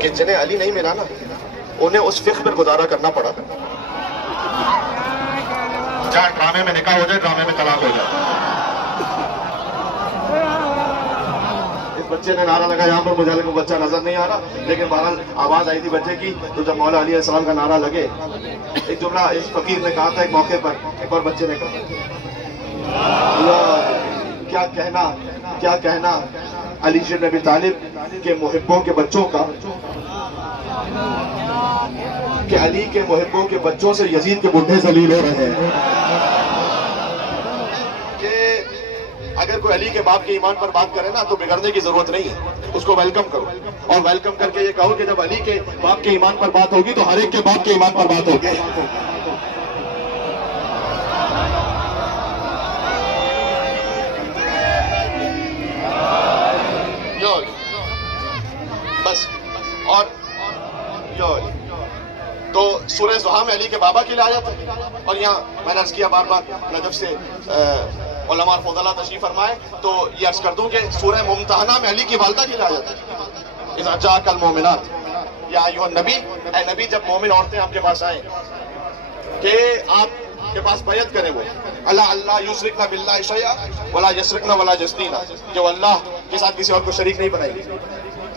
कि जिन्हें अली नहीं मिला ना, उन्हें उस फिक्र पर गुजारा करना पड़ा। चाहे ड्रामे में निकाह हो जाए, ड्रामे में तलाक हो जाए। इस बच्चे ने नारा लगा, यहाँ पर मुझे को बच्चा नजर नहीं आ रहा, लेकिन बहरहाल आवाज आई थी बच्चे की। तो जब मौला अली अलैहिस्सलाम का नारा लगे, एक जुमला इस फकीर ने कहा था एक मौके पर, एक और बच्चे ने कहा, क्या कहना अली इब्न अबी तालिब के मुहिब्बों के बच्चों का, कि अली के मुहिब्बों के बच्चों से यजीद के बुढ़े जलील हो रहे हैं। कि अगर कोई अली के बाप के ईमान पर बात करे ना, तो बिगड़ने की जरूरत नहीं है, उसको वेलकम करो। और वेलकम करके ये कहो कि जब अली के बाप के ईमान पर बात होगी तो हर एक के बाप के ईमान पर बात होगी। बस। और तो सूरह ज़ुहा में अली के बाबा की आयत है। और यहाँ मैंने अर्ज किया बार बार, नजफ से उलमा और फज़ला तशरीफ फरमाए, तो ये अर्ज कर दूं कि सूरह मुमतहना में अली की वालदा की आयत है, इज़ा जाअकल मोमिनात या अय्युहन नबी, ऐ नबी जब मोमिन औरतें आपके पास आए कि आपके पास बैयत करें, वो अल्लाह युशरिकना बिल्लाहि शैअ वला यसरिकना वला यज़नीना, जो अल्लाह के साथ किसी और को शरीक नहीं बनाएगी,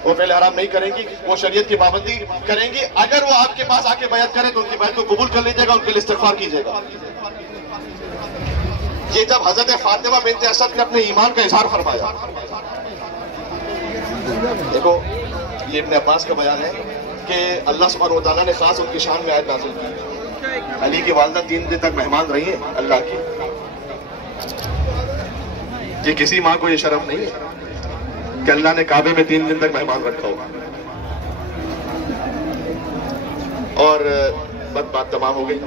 वो पहले हराम नहीं करेंगी, वो शरीयत की पाबंदी करेंगी। अगर वो आपके पास आके बैयत करें तो उनकी बैयत को कबूल कर लीजिएगा, उनके लिए इस्तिग़फ़ार कीजिएगा। ये जब हजरत फातिमा बिन्त असद ने अपने ईमान का इजहार फरमाया, देखो ये इब्न अब्बास का बयान है कि अल्लाह सुब्हानहू व तआला ने खास उनकी शान में आयत नाज़िल की। अली की वालिदा 3 दिन तक मेहमान रही है अल्लाह की। ये किसी माँ को ये शर्म नहीं है कि अल्लाह ने काबे में 3 दिन तक मेहमान रखा होगा। और बात तमाम हो गई।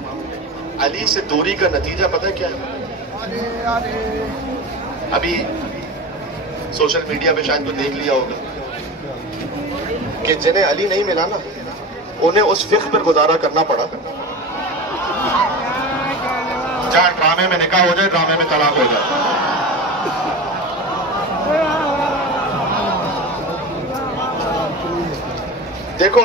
अली से दूरी का नतीजा पता है क्या है? अभी सोशल मीडिया पे शायद कोई देख लिया होगा कि जिन्हें अली नहीं मिला ना, उन्हें उस फिक्र पर गुजारा करना पड़ा। चाहे ड्रामे में निकाह हो जाए, ड्रामे में तलाक हो जाए। देखो,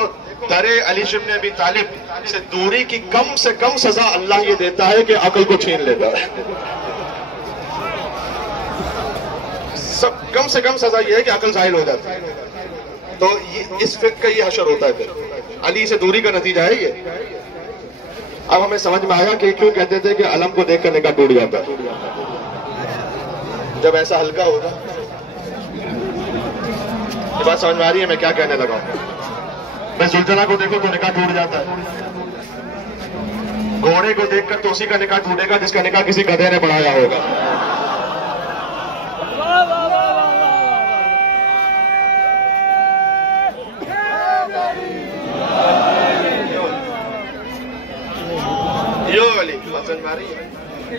दरे अली इब्न अबी तालिब से दूरी की कम से कम सजा अल्लाह ये देता है कि अकल को छीन लेता है। सब कम से कम सजा ये है कि अकल जाहिल हो जाती है। तो इस फिक्र का ये हशर होता है। फिर अली से दूरी का नतीजा है ये। अब हमें समझ में आया कि क्यों कहते थे कि अलम को देख कर निकाह टूट जाता है। जब ऐसा हल्का होगा, ये बात समझ में आ रही है मैं क्या कहने लगा हूं? मैं सुल्ताना को देखो तो निकाह टूट जाता है, घोड़े को देखकर तो उसी का निकाह टूटेगा जिसका निकाह किसी गधे ने बढ़ाया होगा।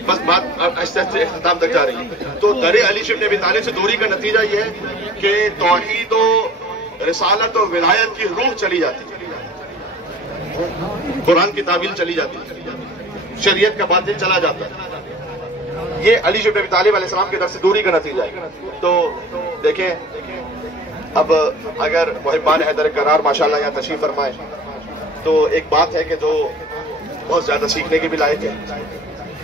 बस बात ऐसे इख्तिताम तक जा रही है। तो दरे अली इब्न अबी तालिब से दूरी का नतीजा यह है कि तौहीद और रिसालत और विलायत की रूह चली जाती है, कुरान की तावील चली जाती है, शरीयत का बातिल चला जाता है। ये अली इब्न अबी तालिब अलैहिस्सलाम के दर से दूरी का नतीजा है। तो देखें, अब अगर मुहिब्बान हैदर करार माशाल्लाह यहाँ तशरीफ फरमाए, तो एक बात है कि जो बहुत ज्यादा सीखने की भी लायक है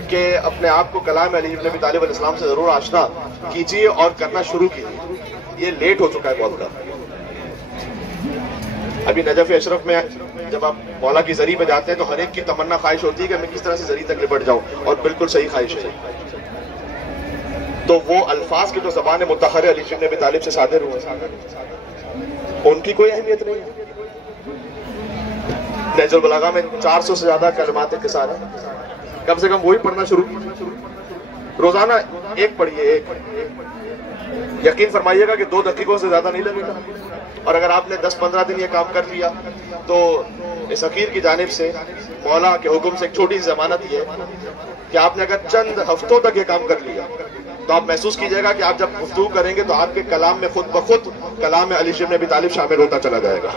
कि अपने आप को कलाम अली इब्न अबी तालिब अलैहिस्सलाम से जरूर आशना कीजिए और करना शुरू कीजिए। ये लेट हो चुका है बहुत ज़्यादा। अभी नजफ अशरफ में जब आप मौला की जरी पे जाते हैं तो हर एक की तमन्ना ख्वाहिश होती है कि मैं किस तरह से जरी तक लिपट जाऊं, और बिल्कुल सही ख्वाहिश है। तो वो अल्फाज की जो ज़बान मुतहर अली इब्न अबी तालिब से सादिर हुए, उनकी कोई अहमियत नहीं है। नहजुल बलागा में 400 से ज्यादा कलमात किसार है, कम से कम वही पढ़ना शुरू रोजाना एक पढ़िए, एक। यकीन फरमाइएगा कि 2 दकीकों से ज्यादा नहीं लगेगा। और अगर आपने 10-15 दिन ये काम कर लिया तो इस फकीर की जानिब से मौला के हुक्म से एक छोटी सी जमानत ये है कि आपने अगर चंद हफ्तों तक ये काम कर लिया तो आप महसूस कीजिएगा कि आप जब गुफ्तगू करेंगे तो आपके कलाम में खुद ब खुद कलाम अली इब्न अबी तालिब शामिल होता चला जाएगा।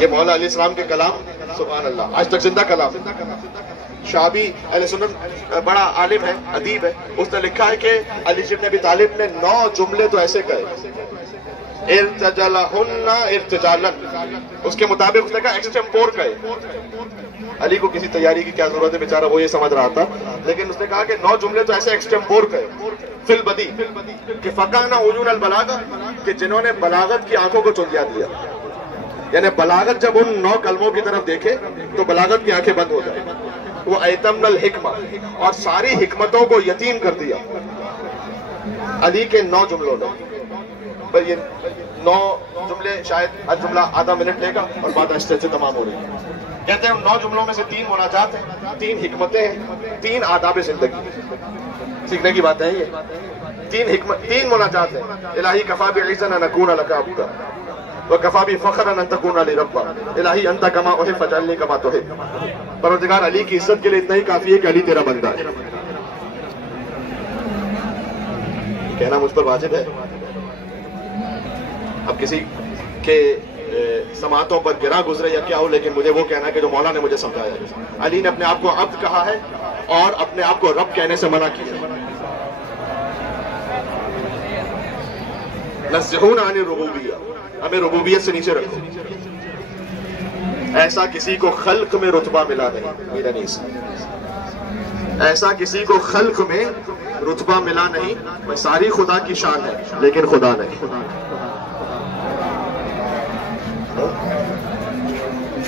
ये मौला अली इस्लाम के कलाम, सुभान अल्लाह, आज तक जिंदा कलाम। शाबी अहले सुन्नत बड़ा आलिम है, अदीब है, उसने लिखा है कि अली इब्न अबी तालिब ने 9 जुमले तो ऐसे कहे इर्तजलहुन्ना इर्तिजालन, उसके मुताबिक उसने कहा एक्सटेम्पोर गए। अली को किसी तैयारी की क्या जरूरत है, बेचारा वो ये समझ रहा था, लेकिन उसने कहा कि 9 जुमले तो ऐसे एक्सटेम्पोर गए फिल बदी कि फकाना उजून अल बलागा, कि जिन्होंने बलागत की आंखों को चुंधिया दिया, यानी बलागत जब उन 9 कलमों की तरफ देखे तो बलागत की आंखें बंद हो जाए। वो ऐतमनल हिकमा, और सारी हिकमतों को यतीम कर दिया अली के 9 जुमलों ने। पर ये 9 जुमले शायद हर जुमला आधा मिनट लेगा और बात आहिस्ते से तमाम हो रही है। कहते हैं 9 जुमलों में से 3 मुनाजात है, 3 हिकमतें हैं, 3 आदाब जिंदगी, सीखने की बात है ये। 3 मुनाजात है। इलाही कफा बिइज़्ज़न अन अकून लका अब्दा व कफा बि फ़ख्रन अन तकून लि रब्बा, इलाही अंत कमा उहिब फजअलनी कमा तुहिब। परवरदिगार अली की इज्जत के लिए इतना ही काफी है कि अली तेरा बंदा है। कहना मुझ पर वाजिब है। अब किसी के समातों पर गिरा गुजरे या क्या हो, लेकिन मुझे वो कहना है कि जो मौला ने मुझे समझाया। अली ने अपने आप को अब्द कहा है और अपने आप को रब कहने से मना किया। नज़्ज़हून अनिर रुबूबिय्या, हमें रुबूबियत से नीचे रखो। ऐसा किसी को खल्क में रुतबा मिला नहीं, मेरा नीस, ऐसा किसी को खल्क में रुतबा मिला नहीं। मैं सारी खुदा की शान है लेकिन खुदा नहीं।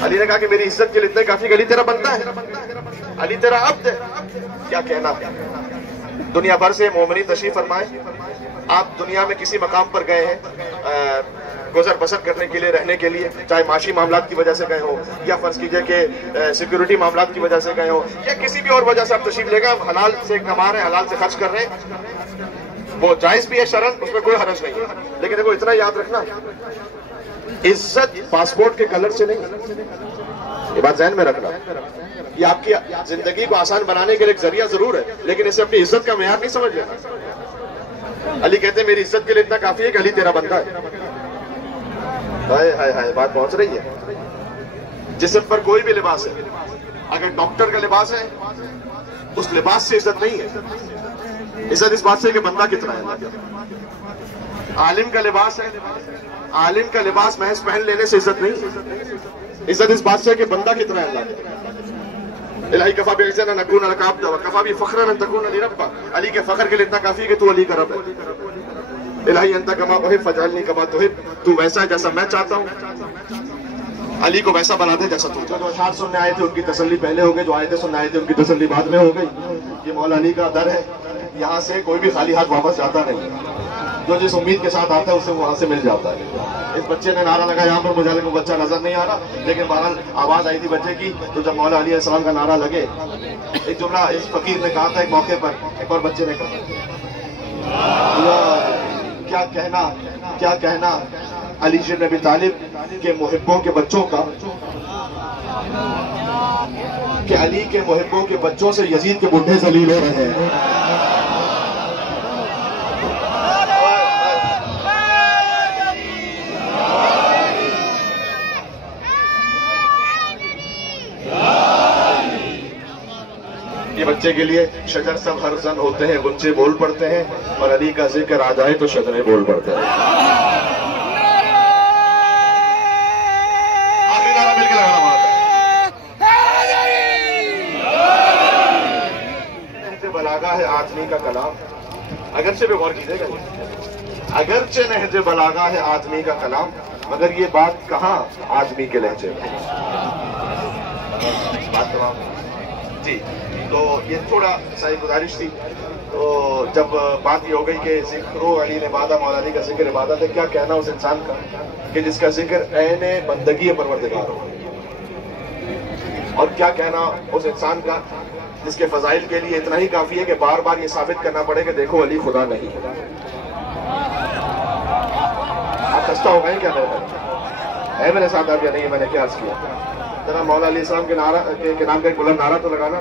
अली ने कहा कि मेरी इज्जत के लिए इतने काफी, अली तेरा बंदा है, अली तेरा अब्द है। क्या कहना, दुनिया भर से मोमिनी तशरीफ फरमाए। आप दुनिया में किसी मकाम पर गए हैं गुजर बसर करने के लिए, रहने के लिए, चाहे माशी मामलात की वजह से गए हो या फर्ज कीजिए कि सिक्योरिटी मामलात की वजह से गए हो या किसी भी और वजह से आप तशरीफ लेगा, हलाल से कमा रहे हैं, हलाल से खर्च कर रहे हैं, वो जायज भी है शरन, उसमें कोई हरज नहीं है। लेकिन देखो इतना याद रखना, इज्जत पासपोर्ट के कलर से नहीं, ये बात ज़हन में रखना। ये आपकी जिंदगी को आसान बनाने के लिए एक जरिया जरूर है, लेकिन इसे अपनी इज्जत का मेयार नहीं समझ लेना। अली कहते हैं मेरी इज्जत के लिए इतना काफी है कि अली तेरा बंदा है। हाय हाय हाय, बात पहुंच रही है। जिस्म पर कोई भी लिबास है, अगर डॉक्टर का लिबास है उस लिबास से इज्जत नहीं है। इज्जत इस बात से कि बंदा कितना है। आलिम का लिबास है, आलिम का लिबास महज पहन लेने से इज्जत नहीं, इज्जत इस बात से कि बंदा कितना है। इलाही कफा बिइज़्ज़न अन अकून लका अब्दा व कफा बि फ़ख्रन अन तकून लि रब्बा, अली के फख्र के लिए इतना काफी कि तू अली का रब है। इलाही अंत कमा उहिब फजअलनी कमा तुहिब, तू वैसा है जैसा मैं चाहता हूँ, अली को वैसा बना दे जैसा तू। जो अशार सुनने आए थे उनकी तसल्ली पहले हो गई, जो आयतें सुनने आए थे उनकी तसल्ली बाद में हो गई। ये मौला अली का दर है, यहाँ से कोई भी खाली हाथ वापस जाता नहीं। जो जिस उम्मीद के साथ आता है उसे वहां से मिल जाता है। इस बच्चे ने नारा लगाया, यहाँ पर मुझे लगा बच्चा नजर नहीं आ रहा, लेकिन बहरहाल आवाज आई थी बच्चे की। तो जब मौला अली अलैहिस्सलाम का नारा लगे, एक जुमला इस फकीर ने कहा था एक मौके पर, एक और बच्चे ने कहा, क्या कहना, क्या कहना अली इब्न अबी तालिब के मुहिब्बों के बच्चों का, कि अली के मुहिब्बों के बच्चों से यजीद के बुढ़े जलील हो रहे हैं। ये बच्चे के लिए शजर सब हर जन होते हैं, गुंजे बोल पड़ते हैं, और अली का जिक्र आ जाए तो शजरे बोल पड़ते हैं। आखिरी नारा मिलकर लगाना नहज बलागा है आदमी का कलाम, अगरचे पे गौर कीजिएगा, अगरचे नहज बलागा है आदमी का कलाम, मगर ये बात कहाँ आदमी के लहजे में। जी, तो ये थोड़ा सा गुजारिश थी। तो जब बात ये हो गई कि जिक्रो अली ने बादा, मौला अली का जिक्र इबादत है, क्या कहना उस इंसान का कि जिसका जिक्र ऐने बंदगी परवरदिगार हो, और क्या कहना उस इंसान का जिसके फजाइल के लिए इतना ही काफी है कि बार बार ये साबित करना पड़े कि देखो अली खुदा नहीं। आप खस्ता हो गए क्या है मेरे साथ आप या नहीं, मैंने क्या अर्ज किया। जरा मौला अली इस्लाम के नारा के नाम का एक बुलंद नारा तो लगाना।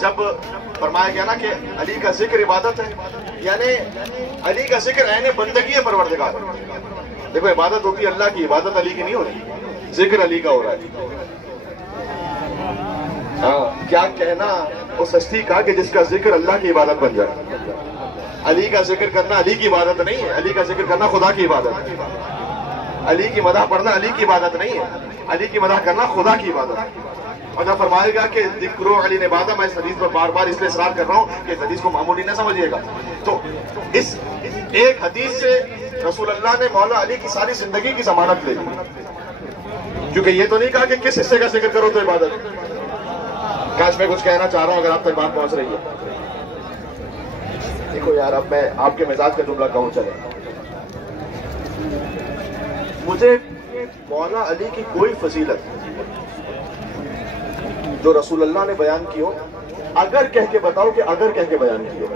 जब फरमाया गया ना कि अली का जिक्र इबादत है, यानी अली का जिक्र ऐने बंदगी है परवरदिगार। देखो इबादत होती है अल्लाह की, इबादत अली की नहीं हो रही, जिक्र अली का हो रहा है। हाँ, क्या कहना उस हस्ती का कि जिसका जिक्र अल्लाह की इबादत बन जाए। अली का जिक्र करना अली की इबादत नहीं है, अली का जिक्र करना खुदा की इबादत है। अली की मदह पढ़ना अली की इबादत नहीं है, अली की मदह करना खुदा की इबादत है। और जब फरमाएगा कि जिक्रो अली ने इबादत, मैं इस हदीस पर बार बार इसलिए इसरार कर रहा हूँ कि इस हदीस को मामूली ना समझिएगा। तो इस एक हदीस से रसूल अल्लाह ने मौला अली की सारी जिंदगी की जमानत ले ली, क्योंकि ये तो नहीं कहा कि किस हिस्से का जिक्र करो तो इबादत। काश मैं कुछ कहना चाह रहा हूं, अगर आप तक बात पहुंच रही है। देखो यार, अब मैं आपके मिजाज का जुमला कहूं चले, मुझे मौला अली की कोई फजीलत जो रसूल अल्लाह ने बयान की हो, अगर कह के बताओ कि अगर कह के बयान की हो।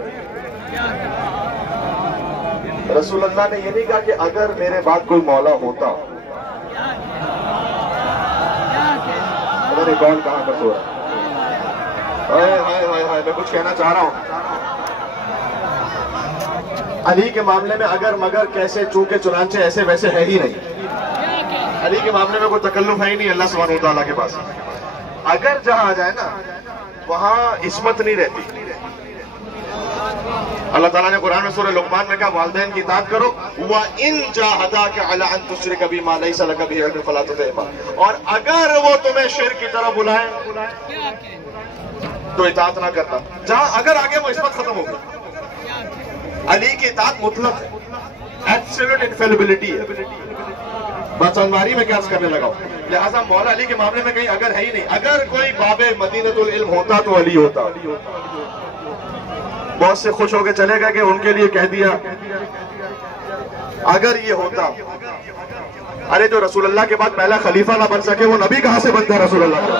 रसूल अल्लाह ने ये नहीं कहा कि अगर मेरे बाद कोई मौला होता। अरे कौन कहां पर सो रहा है? हाय हाय हाय हाय, मैं कुछ कहना चाह रहा हूं। अली के मामले में अगर मगर कैसे चूके चुनाचे ऐसे वैसे है ही नहीं। अली के मामले में कोई तकल्लुफ है ही नहीं अल्लाह सुब्हानहू व तआला के पास। अगर जहां आ जाए ना, वहां इस्मत नहीं रहती। अल्लाह ताला ने कुरान में सूरह लुक़मान में कहा वालिदैन की इताअत करो, व इन जाहदाका अला अन तुश्रिक बी मा लैसा लक बिही इल्म फला तुतिअहुमा, और अगर वो तुम्हें शिर्क की तरफ बुलाए तो इताअत ना करना। जहां अगर आगे वो इस्मत खत्म हो गई। अली की इताअत मुतलक है, एब्सोल्यूट इनफेलिबिलिटी है। बचनवारी में क्या करने लगा, लिहाजा मौला अली के मामले में कहीं अगर है ही नहीं। अगर कोई बाबे मदीनतुल इल्म होता तो अली होता। बहुत से खुश होकर चले गए कि उनके लिए कह दिया अगर ये होता। अरे जो रसूल अल्लाह के बाद पहला खलीफा ना बन सके वो नबी कहां से बनता है? रसूल अल्लाह का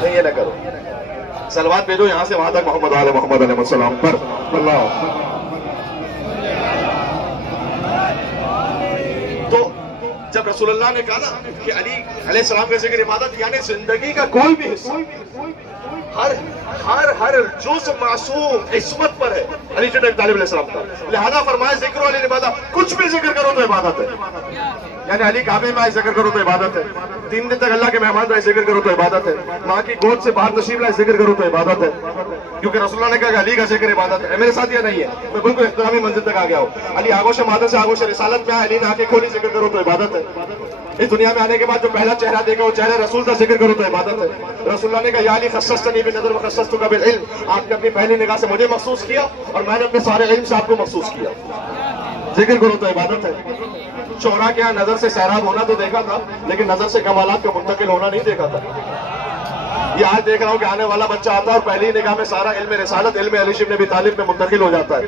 नहीं, ये ना करो। सलवात भेजो यहां से वहां तक मोहम्मद आले मोहम्मद अलैहि सलाम पर। तो जब रसूलुल्लाह ने कहा ना कि अली अलैहि सलाम के जिक्र इबादत, यानी जिंदगी का कोई भी हिस्सा, हर हर हर जुज़ मासूम इस्मत पर है अली तालिब अलैहिस्सलाम का। लिहाजा फरमाया जिक्र अली इबादत, कुछ भी जिक्र करो तो इबादत है। यानी अली काबे में आए जिक्र करो तो इबादत है, 3 दिन तक अल्लाह के मेहमान रहे जिक्र करो तो इबादत है, माँ की गोद से बाहर तशरीफ लाए जिक्र करो तो इबादत है। क्योंकि रसूलुल्लाह ने कहा अली का जिक्र इबादत है। मेरे साथ यह नहीं है, मैं बिल्कुल इख्तिरामी मंजिल तक आ गया हूँ। अली आगोश मादर से आगोश रिसालत में आए, अली ने आंखें खोली जिक्र करो तो इबादत है। इस दुनिया में आने के बाद जो पहला चेहरा देखा वो चेहरा रसूल का जिक्र करो तो इबादत है। रसूलुल्लाह ने कहा या अली खस्सस्तनी बिनज़र व खस्सस्तुका बिल इल्म, आपने अपनी पहली निगाह से मुझे मखसूस किया और मैंने अपने सारे इल्म से आपको मखसूस किया। जिक्र करो तो इबादत है। शोहरा के यहाँ नजर से सैराब होना तो देखा था, लेकिन नजर से कमालात का मुंतकिल होना नहीं देखा था। ये आज देख रहा हूँ कि आने वाला बच्चा आता है और पहली निगाह में सारा इल्म रिसालत इल्म अली इब्न अबी तालिब में मुंतकिल हो जाता है।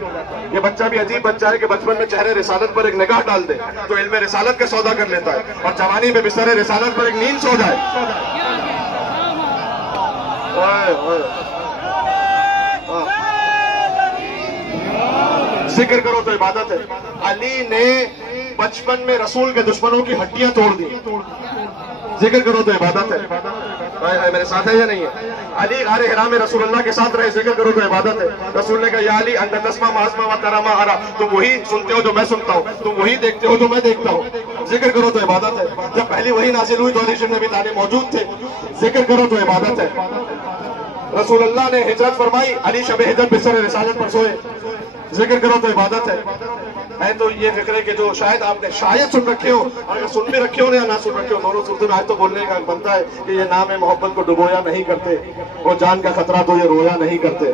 ये बच्चा भी अजीब बच्चा है कि बचपन में चेहरे रिसालत पर एक निगाह डाल दे तो इल्म रिसालत का सौदा कर लेता है, और जवानी में बिस्तर रिसालत पर एक नींद सो जाए। जिक्र करो तो इबादत है। अली ने बचपन में रसूल के दुश्मनों की हड्डियां तोड़ दी। जिक्र करो तो इबादत है। मेरे साथ है या नहीं है? अली गारे हिरा में रसूलुल्लाह के साथ रहे, जिक्र करो तो इबादत है। रसूल ने कहा या अली अंत तस्मा माज़मा व तरा मा अरा, तुम वही सुनते हो जो मैं सुनता हूँ, तुम वही देखते हो जो मैं देखता हूँ। जिक्र करो तो इबादत है। जब पहली वही नाज़िल हुई तो अली इब्न अबी तालिब मौजूद थे। जिक्र करो तो इबादत है। रसूलुल्लाह ने हिजरत फरमाई, अली शब हिजरत बिस्तर रिसालत पर सोए। जिक्र करो तो इबादत है। तो ये फिक्र है कि जो शायद आपने शायद सुन रखे हो, और अगर सुन भी रखे हो या ना सुन रखे हो, दोनों सूरतों में आज तो बोलने का बनता है कि ये नाम मोहब्बत को डुबोया नहीं करते, वो जान का खतरा तो ये रोया नहीं करते।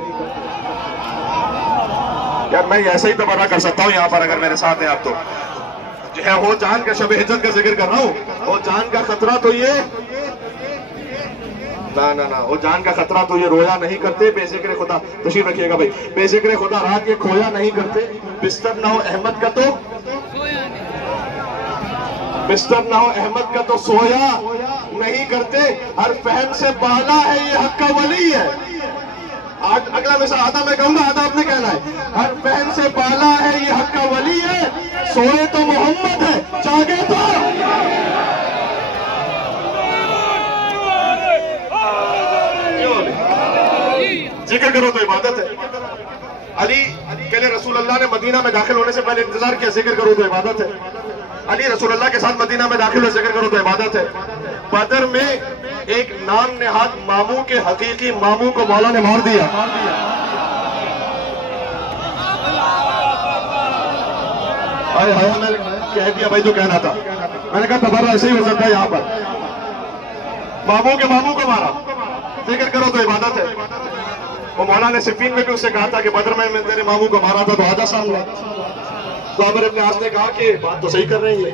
यार मैं ऐसे ही तबर्रा कर सकता हूँ यहाँ पर, अगर मेरे साथ है आप तो जो है वो जान का शब हिज्जत का जिक्र कर रहा हूँ। वो जान का खतरा तो ये ना वो जान का खतरा तो ये रोया नहीं करते। बेजिक्र खुदा तशरीफ रखिएगा भाई। बेजिक्र खुदा रात ये खोया नहीं करते। बिस्तर ना हो अहमद का तो बिस्तर ना हो अहमद का तो सोया नहीं करते। हर फहम से बाला है ये हक का वली है। आज अगला मिसाल आधा मैं कहूंगा, आधा आपने कहना है। हर बहन से पाला है ये हक का वली है, सोए तो मोहम्मद है, जागे तो जिक्र करो तो इबादत है। अली के लिए रसूल अल्लाह ने मदीना में दाखिल होने से पहले इंतजार किया, जिक्र करो तो इबादत है। अली रसूल अल्लाह के साथ मदीना में दाखिल हुए, जिक्र करो तो इबादत है। बदर में एक नाम नेहाद मामू के हकीकी मामू को मौला ने मार दिया। हाय हाय, मैंने कह दिया भाई जो कहना था। मैंने कहा तबारा ऐसे ही हो सकता है, यहाँ पर मामू के मामू को मारा, जिक्र करो तो इबादत है। वो मौला ने सिफीन में भी उससे कहा था कि बदर में तेरे मामू को मारा था, तो आजा सामने। तो आमिर इब्न आस ने कहा कि बात तो सही कर रही है।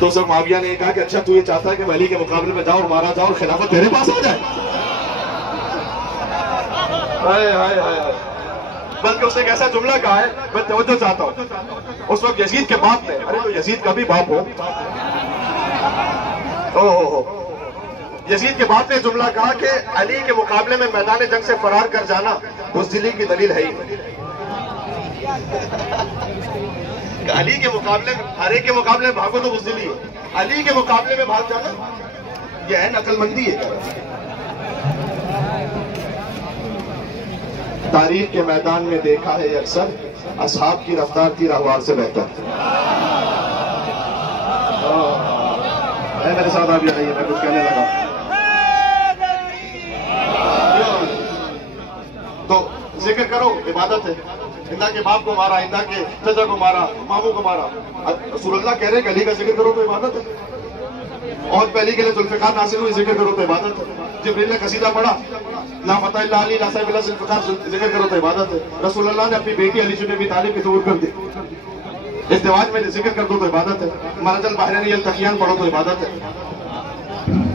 तो सब मुआविया ने कहा कि अच्छा तू ये चाहता है कि मैं अली के मुकाबले में जाऊं और मारा जाऊं और खिलाफत तेरे पास आ जाए? हाय हाय हाय। बल्कि उसने एक ऐसा जुमला कहा है, मैं तवज्जो चाहता हूं। उस वक्त यजीद के बाप ने, अरे तो यजीद का भी बाप हो, यजीद के बाप ने जुमला कहा कि अली के मुकाबले में मैदान जंग से फरार कर जाना बुज़दिली की दलील है ही। अली के मुकाबले में, हर एक के मुकाबले में भागो तो बुज़दिली है, अली के मुकाबले में भाग जाना यह है नकलमंदी है। तारीख के मैदान में देखा है अक्सर असहाब की रफ्तार तीर अहवार से बेहतर। मेरे साथ आप आइए, मैं कुछ कहने लगा। तो जिक्र करो इबादत है। इंदा के बाप को मारा, इंदा के चाचा को मारा, मामू को मारा। रसूलुल्लाह कह रहे हैं कि अली का जिक्र करो तो इबादत है। और पहली के लिए जुल्फ़िकार नासिल हुई, जिक्र करो तो इबादत है। जिब्रील ने कसीदा पढ़ा, ला फतह इल्ला अली ला साहिब इल्ला जुल्फ़िकार, जिक्र करो तो इबादत है। रसूलुल्लाह ने अपनी बेटी अली इब्न अबी तालिब की ज़ुहूर कर दी, इज़्दिवाज में जिक्र कर दो तो इबादत है। मरजल बहरैन यल्तक़ियान पढ़ो तो इबादत है।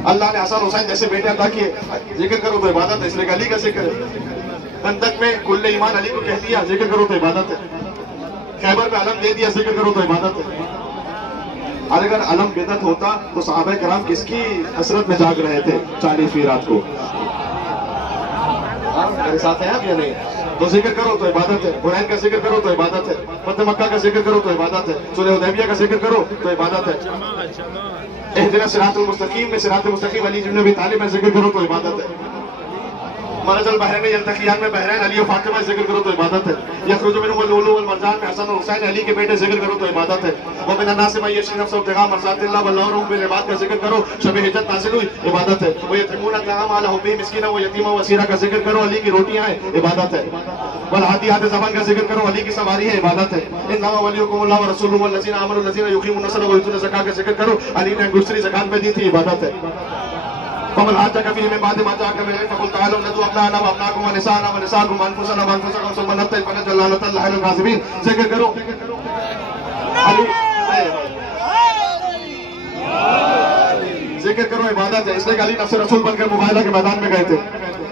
अल्लाह ने हसन हुसैन जैसे बेटे अता किए, जिक्र करो तो इबादत है, इसलिए अली का जिक्र है। कंदक में कुल्ले ईमान अली को कह दिया, जिक्र करो तो इबादत है। खैबर में अलम दे दिया, जिक्र करो तो इबादत है। अगर अलम बिदअत होता तो सहाबा कराम किसकी हसरत में जाग रहे थे 40वीं रात को? मेरे साथ हैं आप या नहीं? तो जिक्र करो तो इबादत है। हुनैन का जिक्र करो तो इबादत है। फतह मक्का का जिक्र करो तो इबादत है। सुलह हुदैबिया का जिक्र करो तो इबादत है। इहदिना सिरातुल मुस्तकीम में सिरातुल मुस्तकीम अली इब्न अबी तालिब में जिक्र करो तो इबादत है। मरजल बहरैन यल्तक़ियान में बहरैन अली और फातिमा जिक्र करो तो इबादत है। यखरुजु मिनहुल लुलु वल मरजान में हसन और हुसैन अली के बेटे जिक्र करो तो इबादत है। व मिनन नास मन यशरी नफ्सहु इब्तिगा मर्ज़ातिल्लाह वल्लाहु बिल इबाद का जिक्र करो, शब हिज्जत नाज़िल हुई, इबादत है। व यतीमून तआम अला हुब्बी मिस्कीना व यतीमा व असीरा का जिक्र करो, अली की रोटियां हैं, इबादत है। वल हादियात ज़बान का जिक्र करो, अली की सवारी है, इबादत है। इन्नमा वलियुकुमुल्लाह व रसूलुहु वल्लज़ीना आमनु वल्लज़ीना युक़ीमून अस्सलाता व यूतून ज़कात का जिक्र करो, अली ने दूसरी ज़कात पे दी थी, इबादत है। फमन हाजा कभी में बाद में जाकर मेरे फकुल तालो नदु अपना व अपनाकुम व निसाना व निसाकुम अनफुसना व अनफुसकुम सुम्मा नब्तहिल फनजअल लानतल्लाहि अलल काज़िबीन, जिक्र करो। जिक्र करो इबादत है, इसलिए अली नफ्स रसूल बनकर मुबाहिला के मैदान में गए थे।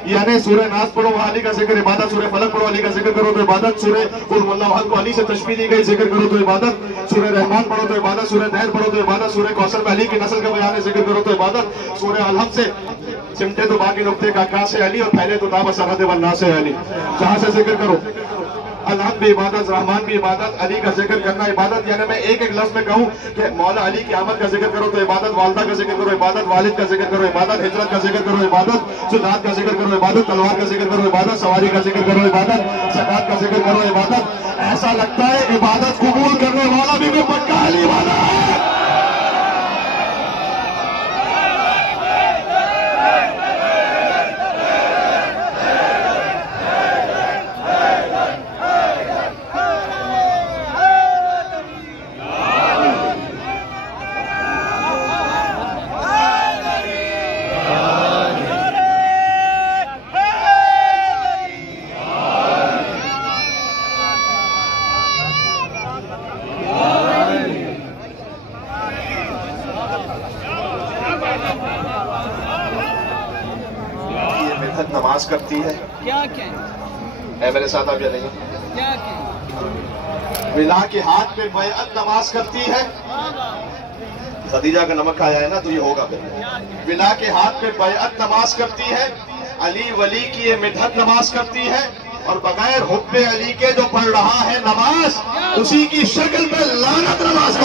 यानी सूरह नास पढ़ो वहाँ अली का जिक्र इबादत, सूरह फलक पढ़ो अली का जिक्र करो तो इबादत, सूरह कुल हुवल्लाहु अहद को अली से तशबीह दी गई, जिक्र करो तो इबादत, सूरह रहमान पढ़ो तो इबादत, सूरह दहर पढ़ो तो इबादत, सूरह कौसर में अली की नस्ल का बयान है, जिक्र करो तो इबादत, सूरह अलहम से सिमटे तो बाकी नुक्ते का का से अली और फैले तो ताब सरहद वन्ना से अली, जहाँ से जिक्र करो। अलहम भी इबादत, रहमान भी इबादत, अली का जिक्र करना इबादत। यानी मैं एक एक लफ्ज में कहूँ कि मौला अली की आमद का जिक्र करो तो इबादत, वालदा का जिक्र करो इबादत, वालिद का जिक्र करो इबादत, हिजरत का जिक्र करो इबादत, सुन्नत का जिक्र करो इबादत, तलवार का जिक्र करो इबादत, सवारी का जिक्र करो इबादत, ज़कात का जिक्र करो इबादत। ऐसा लगता है इबादत कबूल करने वाला भी पक्का अली वाला है। नमाज करती है क्या क्या मेरे साथ आप या नहीं? क्या क्या विला के हाथ पे बैअत नमाज करती है। खदीजा का नमक खाया है ना, तो ये होगा फिर। विला के हाथ पे बैअत नमाज करती है, अली वली की ये मिदहत नमाज करती है और बगैर हुब्बे अली के जो पढ़ रहा है नमाज, उसी की शक्ल में लानत नमाज